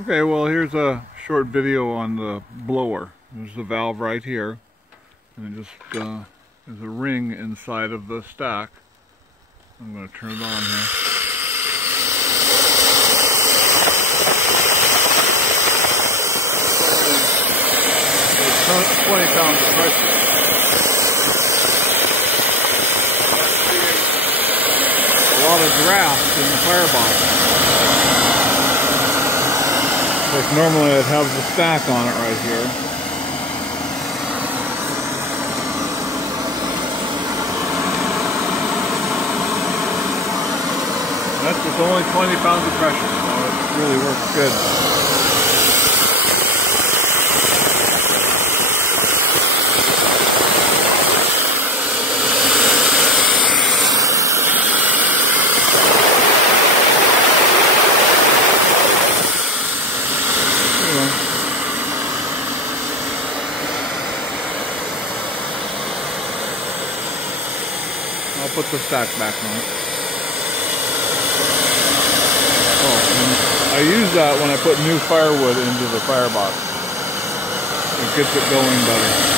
Okay, well, here's a short video on the blower. There's the valve right here, and it just there's a ring inside of the stack. I'm going to turn it on here. It's 20 pounds of pressure. A lot of draft in the firebox. Like normally I'd have the stack on it right here. That's just only 20 pounds of pressure, so it really works good. I'll put the stack back on. Oh, and I use that when I put new firewood into the firebox. It gets it going better.